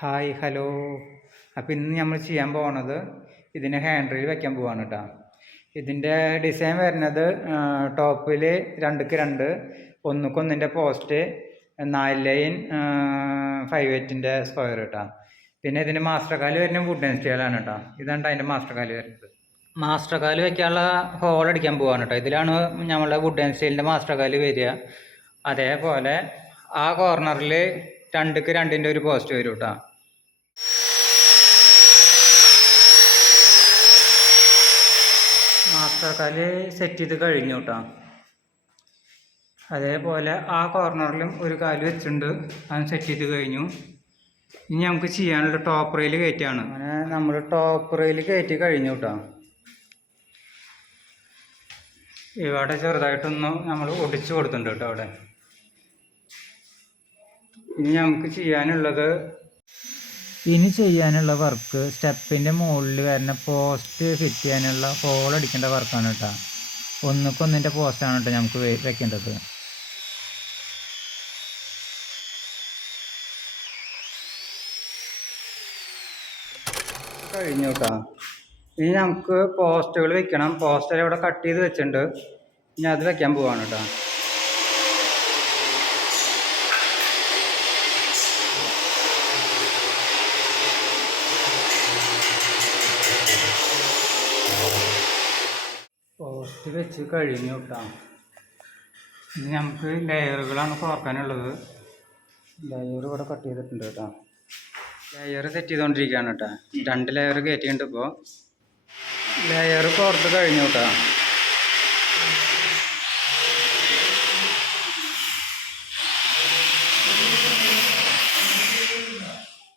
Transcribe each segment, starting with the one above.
Hi hello അപ്പോൾ ഇന്ന് നമ്മൾ ചെയ്യാൻ പോകുന്നത് ഇതിന് ഹാൻഡ് റെയിൽ വെക്കാൻ പോവാണ് കേട്ടോ ഇതിന്റെ ഡിസൈൻ വരുന്നത് ടോപ്പിൽ രണ്ടുക്ക് രണ്ട് ഒന്നുക്കൊന്നിന്റെ പോസ്റ്റ് നാല് ലൈൻ ഫൈവ് എയ്റ്റിന്റെ സ്ക്വയർ കേട്ടോ പിന്നെ ഇതിന്റെ മാസ്റ്റർ കാൽ വരുന്ന വുഡൻ സ്റ്റീലാണ് കേട്ടോ ഇതാണ് അതിന്റെ മാസ്റ്റർ കാൽ വരുന്നത്. മാസ്റ്റർ കാൽ വയ്ക്കാനുള്ള ഹോൾ അടിക്കാൻ പോവാണ് കേട്ടോ ഇതിലാണ് നമ്മളെ വുഡൻ സ്റ്റീലിന്റെ മാസ്റ്റർ കാൽ വരിക. അതേപോലെ ആ കോർണറിൽ രണ്ടുക്ക് രണ്ടിന്റെ ഒരു പോസ്റ്റ് വരും കേട്ടോ മാസ്റ്റർ സെറ്റ് ചെയ്ത് കഴിഞ്ഞു കേട്ടോ അതേപോലെ ആ കോർണറിലും ഒരു കാൽ വെച്ചിട്ടുണ്ട്. അത് സെറ്റ് ചെയ്ത് കഴിഞ്ഞു. ഇനി നമുക്ക് ചെയ്യാനുള്ള ടോപ്പ് റെയിൽ കയറ്റിയാണ്. അങ്ങനെ നമ്മൾ ടോപ്പ് റെയിൽ കയറ്റി കഴിഞ്ഞു കേട്ടോ ഇവിടെ ചെറുതായിട്ടൊന്ന് നമ്മൾ ഒടിച്ചു കൊടുത്തിട്ടുണ്ട് കേട്ടോ അവിടെ. ഇനി നമുക്ക് ചെയ്യാനുള്ളത് ഇനി ചെയ്യാനുള്ള വർക്ക് സ്റ്റെപ്പിന്റെ മുകളിൽ വരുന്ന പോസ്റ്റ് ഫിറ്റ് ചെയ്യാനുള്ള ഹോൾ അടിക്കേണ്ട വർക്കാണ് കേട്ടോ ഒന്നുക്കൊന്നിന്റെ പോസ്റ്റാണ് കേട്ടോ നമുക്ക് വെക്കേണ്ടത്. കഴിഞ്ഞു കേട്ടോ ഇനി നമുക്ക് പോസ്റ്റുകൾ വെക്കണം. പോസ്റ്റർ ഇവിടെ കട്ട് ചെയ്ത് വെച്ചിട്ടുണ്ട്. ഇനി അത് വെക്കാൻ പോവാണ് കേട്ടോ വെച്ച് കഴിഞ്ഞു കിട്ടാം ഇനി നമുക്ക് ലെയറുകളാണ് കോർക്കാനുള്ളത്. ലെയർ ഇവിടെ കട്ട് ചെയ്തിട്ടുണ്ട് കേട്ടോ ലെയർ സെറ്റ് ചെയ്തുകൊണ്ടിരിക്കുകയാണ് കേട്ടോ രണ്ട് ലെയർ കയറ്റിയിട്ടുണ്ട് ഇപ്പോൾ ലെയർ കോർത്ത് കഴിഞ്ഞു കേട്ടോ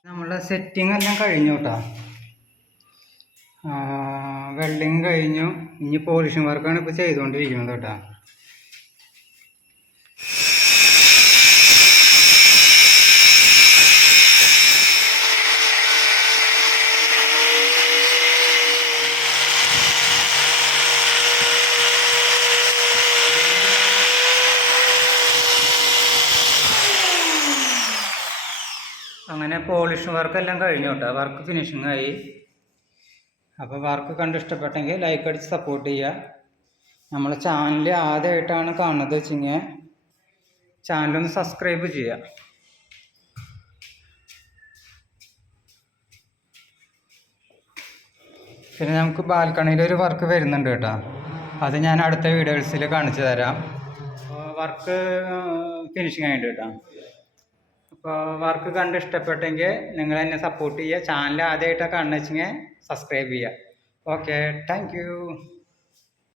നമ്മളെ സെറ്റിംഗ് എല്ലാം കഴിഞ്ഞു കേട്ടോ വെൽഡിങ് കഴിഞ്ഞു. ഇനി പോളിഷിംഗ് വർക്കാണ് ഇപ്പോൾ ചെയ്തുകൊണ്ടിരിക്കുന്നത് കേട്ടോ. അങ്ങനെ പോളിഷ് വർക്കെല്ലാം കഴിഞ്ഞു വർക്ക് ഫിനിഷിംഗ് ആയി. അപ്പോൾ വർക്ക് കണ്ട് ഇഷ്ടപ്പെട്ടെങ്കിൽ ലൈക്ക് അടിച്ച് സപ്പോർട്ട് ചെയ്യുക. നമ്മളെ ചാനൽ ആദ്യമായിട്ടാണ് കാണുന്നത് വെച്ചെങ്കിൽ ചാനലൊന്ന് സബ്സ്ക്രൈബ് ചെയ്യുക. പിന്നെ നമുക്ക് ബാൽക്കണിയിൽ ഒരു വർക്ക് വരുന്നുണ്ട് കേട്ടോ. അത് ഞാൻ അടുത്ത വീഡിയോസിൽ കാണിച്ചു തരാം. വർക്ക് ഫിനിഷിങ് ആയിട്ട് കേട്ടോ. വർക്ക് കണ്ട് ഇഷ്ടപ്പെട്ടെങ്കിൽ നിങ്ങൾ എന്നെ സപ്പോർട്ട് ചെയ്യുക. ചാനൽ ആദ്യമായിട്ടാണ് കാണുന്നത് വെച്ചെങ്കിൽ സബ്സ്ക്രൈബ് ചെയ്യുക. Okay thank